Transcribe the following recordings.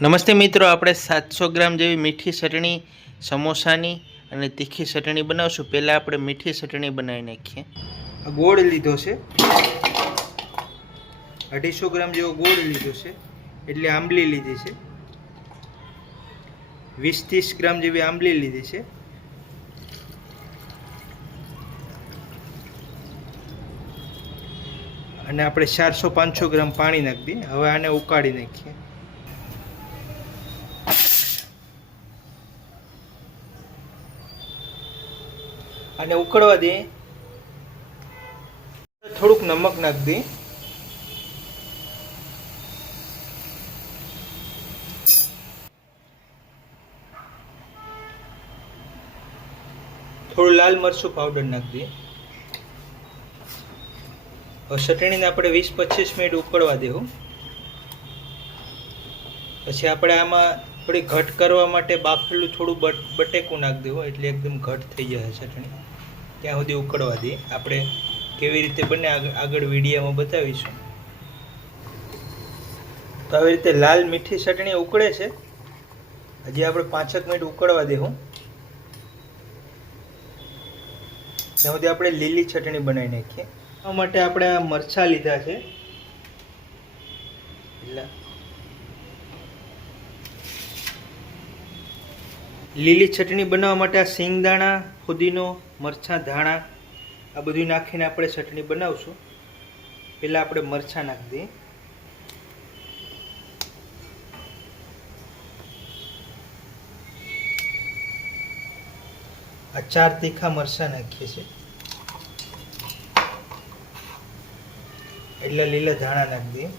નમસ્તે મિત્રો, આપણે 700 ગ્રામ જેવી મીઠી ચટણી સમોસાની અને તીખી ચટણી બનાવશું। પહેલાં આપણે મીઠી ચટણી બનાવી નાખીએ। ગોળ લીધો છે, 250 ગ્રામ જેવો ગોળ લીધો છે, એટલે આંબલી લીધી છે। 20-30 ગ્રામ જેવી આંબલી લીધી છે। અને આપણે 400-500 ગ્રામ પાણી નાખી દઈએ। હવે આને ઉકાળી નાખીએ। આને ઉકળવા દે। થોડુંક નમક નાખી દે। થોડું લાલ મરચું પાવડર નાખી દે। હવે ચટણીને આપણે 20-25 મિનિટ ઉકળવા દેવું। પછી આપણે આમાં થોડી ઘટ કરવા માટે બાફેલું થોડું બટેકું નાખી દેવું, એટલે એકદમ ઘટ થઈ જશે ચટણી। ત્યાં સુધી ઉકળવા દઈએ। આપણે કેવી રીતે બને આગળ વિડીયોમાં બતાવીશું। તો આવી રીતે લાલ મીઠી ચટણી ઉકળે છે, હજી આપણે 5 મિનિટ ઉકળવા દેવું। ત્યાં સુધી આપણે લીલી ચટણી બનાવી નાખીએ। આ માટે આપણે આ મરચાં લીધા છે, લીલી ચટણી બનાવવા માટે આ સિંગદાણા, ફુદીનો, મરચાં, ધાણા આ બધું નાખીને આપણે ચટણી બનાવશું। પહેલાં આપણે મરચાં નાખી દઈએ। આ 4 તીખા મરચાં નાખીએ છીએ, એટલે લીલા ધાણા નાખી દઈએ।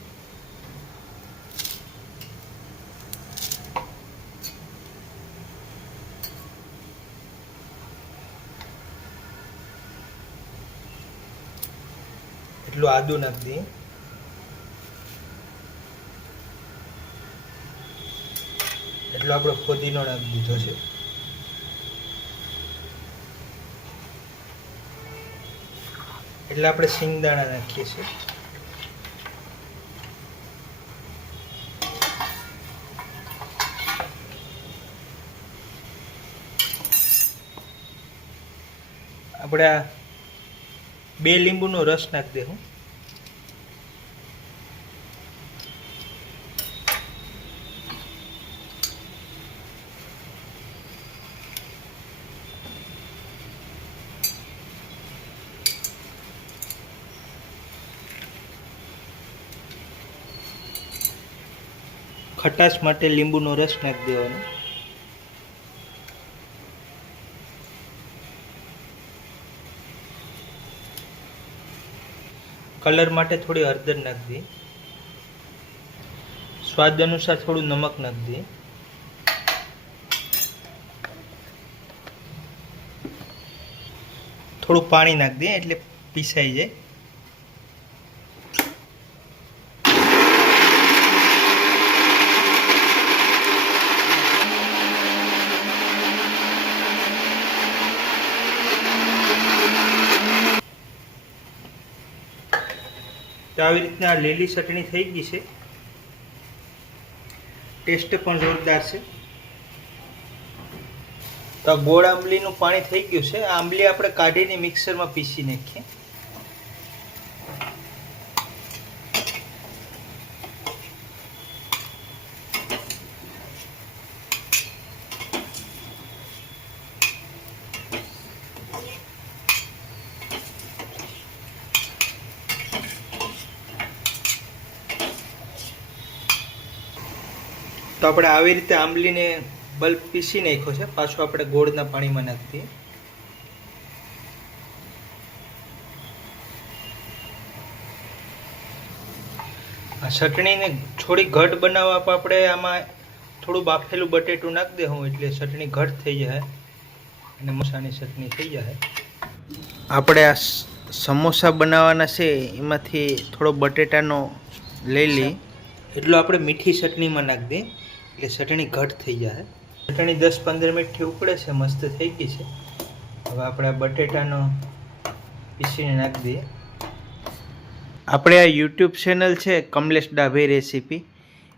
એટલું આદુ નાખી દઈએ। એટલો આપણો ફુદીનો નાખી દીધો છે। એટલે આપણે સિંગદાણા નાખીએ છીએ। આપણે આ 2 લીંબુનો રસ નાખી દેવું। ખટાશ માટે લીંબુનો રસ નાખી દેવાનો। કલર માટે થોડી હળદર નાખી દઈએ। સ્વાદ અનુસાર થોડું નમક નાખી દઈએ। થોડું પાણી નાખી દઈએ એટલે પીસાઈ જાય। તો આવી રીતના લીલી ચટણી થઈ ગઈ છે, ટેસ્ટ પણ જોરદાર છે। તો ગોળ આંબલીનું પાણી થઈ ગયું છે। આ આંબલી આપણે કાઢીને મિક્સરમાં પીસી નાખીએ। તો આપણે આવી રીતે આંબલીને બલ્બ પીસી નાખ્યો છે, પાછો આપણે ગોળના પાણીમાં નાખી દઈએ। આ ચટણીને થોડી ઘટ બનાવવા આપણે આમાં થોડું બાફેલું બટેટું નાખી દેવું, એટલે ચટણી ઘટ થઈ જાય અને મસાની ચટણી થઈ જાય। આપણે આ સમોસા બનાવવાના છે, એમાંથી થોડો બટેટાનો લઈ લઈએ, એટલું આપણે મીઠી ચટણીમાં નાખી દઈએ, એટલે ચટણી ઘટ થઈ જાય। ચટણી 10-15 મિનિટથી ઉકળે છે, મસ્ત થઈ ગઈ છે। હવે આપણે આ બટેટાનો પીસીને નાખી દઈએ। આપણે આ યુટ્યુબ ચેનલ છે કમલેશ ડાભી રેસીપી,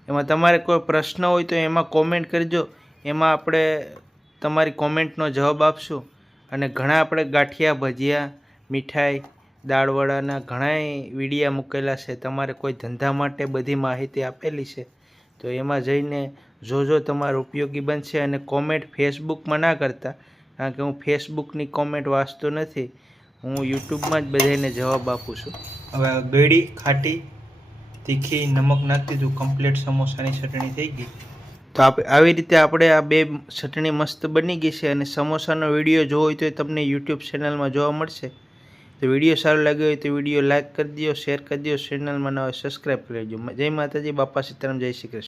એમાં તમારે કોઈ પ્રશ્ન હોય તો એમાં કોમેન્ટ કરજો, એમાં આપણે તમારી કોમેન્ટનો જવાબ આપશું. અને ઘણા આપણે ગાંઠિયા, ભજીયા, મીઠાઈ, દાળવડાના ઘણાય વિડીયા મૂકેલા છે. તમારે કોઈ ધંધા માટે બધી માહિતી આપેલી છે, તો એમાં જઈને જોજો, તમારો ઉપયોગી બનશે. અને કોમેન્ટ ફેસબુકમાં ના કરતા, કારણ કે હું ફેસબુકની કોમેન્ટ વાંચતો નથી, હું યુટ્યુબમાં જ બધાને જવાબ આપું છું. હવે ગળી, ખાટી, તીખી, નમક નાખી દીધું, કમ્પ્લીટ સમોસાની ચટણી થઈ ગઈ. તો આવી રીતે આપણે આ બે ચટણી મસ્ત બની ગઈ છે. અને સમોસાનો વિડીયો જોવો હોય તો તમને યુટ્યુબ ચેનલમાં જોવા મળશે. તો વિડીયો સારો લાગ્યો હોય તો વિડીયો લાઇક કરી દો, શેર કરી દો, ચેનલમાં નવા સબસ્ક્રાઈબ કરી દેજો. જય માતાજી, બાપા સીતારામ, જય શ્રી કૃષ્ણ.